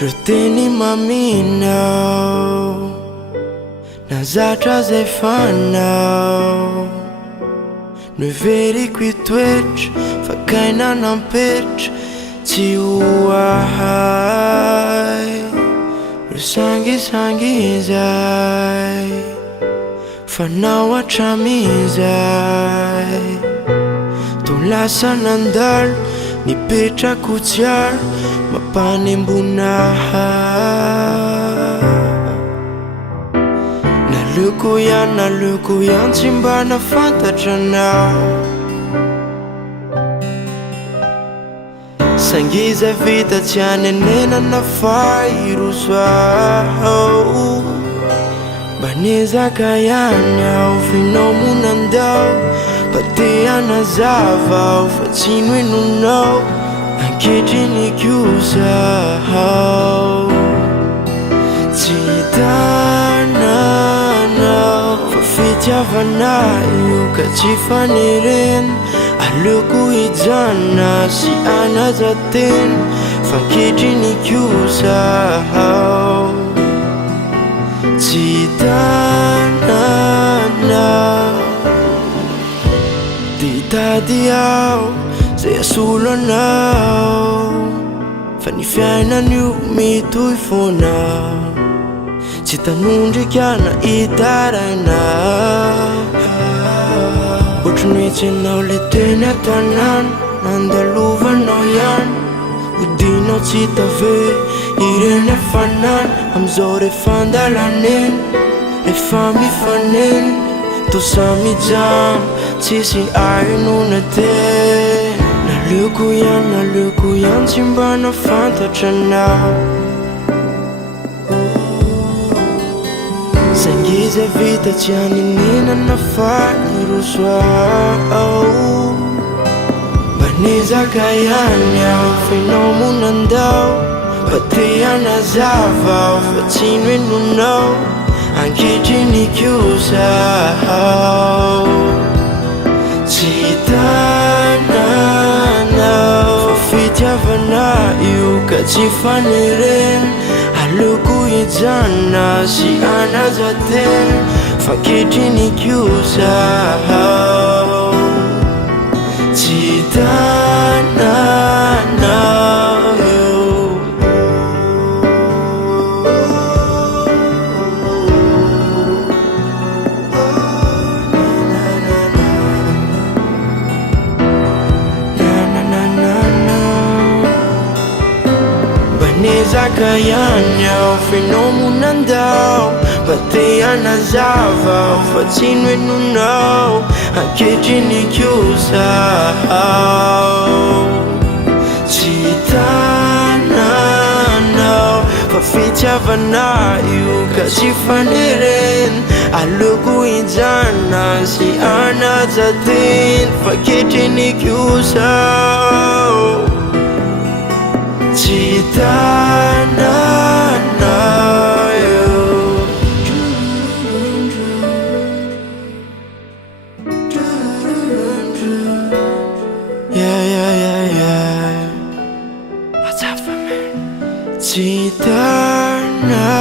Roteny maminao na zatra zay fanao. Noeveriko itoetra fa kaina nampetra tsy hoahay. Ro sangisangy fanao hatramizay. To lasa nandalo nipetrako tsiaro mampanembonahary. Naleoko ihany tsy mba nafantatra anao. Sangiza vita tsy anenena na fairoso aho. Mba niezaka ihany aho finao monandao. Pate anazava aho fa tsy noenonao. Ankehitriny kosa aho tsy hitananao. Fa fitiavana io ka tsy fanerena. Aleoko hijana sy anajatena. Fa ankehitriny kosa aho tsy hitananao. Ditady aho zay asolo anao. Fa ny fiainan'io mitohy foana. Tsy tanondrika na hitarainao. Ohatrany hoe tsy hainao le teny an-tanàna. Nandalovanao ihany hodinao tsy tave ireny hafanana. Amizao rehefa andalaneny rehefa mifaneny to samy jano tsisy ainona tena. Naleoko ihany tsy mba nafantatra anao. Sangiza vita tsy anenena na fairoso aho. Mba niezaka ihany aho finao monandao. Pate anazava aho fa tsy noenonao. Ankehitriny kosa aho tsy hitananao. Fa fitiavana io ka tsy fanerena. Aleoko hijana sy anajatena. Fa ankehitriny kosa aho tsy hitananao. Niezaka ihany aho finao monandao. Pate anazava aho fa tsy noenonao. Ankehitriny kosa aho tsy hitananao. Fa fitiavana io ka tsy fanerena. Aleoko hijana sy anajatena. Fa ankehitriny kosa aho tsy hitananao. Yeah. What's up, Famen? Tsy hitananao.